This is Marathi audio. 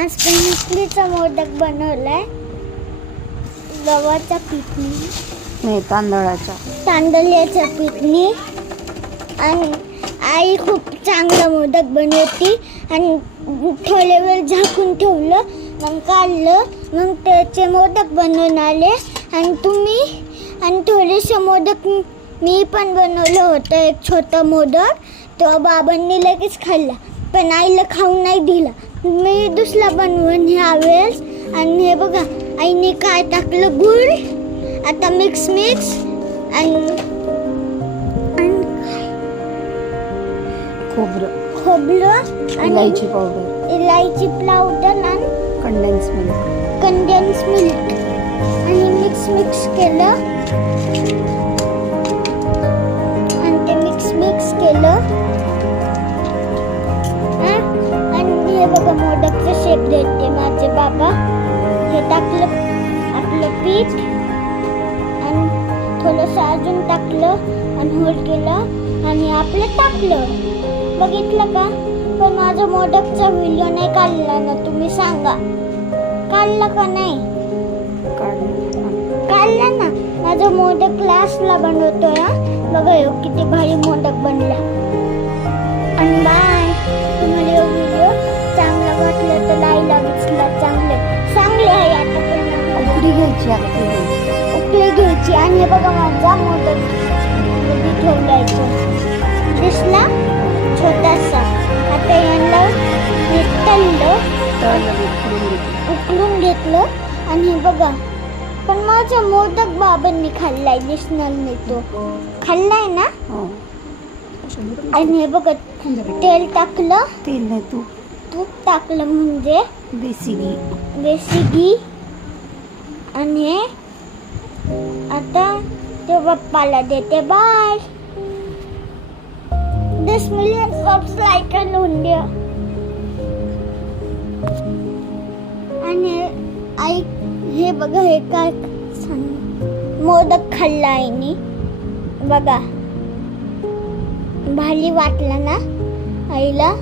आज पण इडलीचा मोदक बनवलाय गव्हाच्या पिठनी नाही तांदळाच्या पिठनी. आणि आई खूप चांगला मोदक बनवती. आणि थोडे वेळ झाकून ठेवलं, मग काढलं, मग त्याचे मोदक बनवून आले. आणि थोडेसे मोदक मी पण बनवलं होतं, एक छोटा मोदक. तो बाबांनी लगेच खाल्ला, पण आईला खाऊ नाही दिला. मी दुसरा बनवून ह्यावेळेस. आणि हे बघा आईने काय टाकलं, गुळ. आता मिक्स आणि खोबरं आणि इलायची पावडर आणि कंडेन्स मिल्क आणि मिक्स केलं. आणि ते मिक्स केलं. आणि हे बघा मोदकचं शेप देते माझे बाबा. हे टाकलं आपलं पीठ आणि थोडंसं अजून टाकलं आणि होल केलं आणि आपलं टाकलं. बघितलं का? पण माझा मोदकचा व्हिडिओ नाही काढला ना, तुम्ही सांगा. काढला का नाही? काढला ना. माझा मोदक क्लासला बनवतोय. बघा किती भारी मोदक बनला. आणि बाय. तुम्हाला व्हिडिओ चांगला वाटला तर लाईक चांगले आहे. आता पण उकळी घ्यायची. आणि हे बघा माझा मोदक ठेवलाय दिसला छोटासा. आता यांना उकळून घेतलं. आणि हे बघा, पण माझा मोदक बाबांनी खाल्लाय, दिसणार नाही. तो खाल्लाय ना. आणि हे बघा तेल टाकलं. तेल नाही, तूप टाकलं, म्हणजे देसी घी. आणि आता ते बाप्पाला देते. बाय. 10 मिलियन सबस्क्राइबर होऊन द्या. आणि आई हे बघा, हे काय मोदक खाल्ला आईने. बघा भारी वाटलं ना आईला.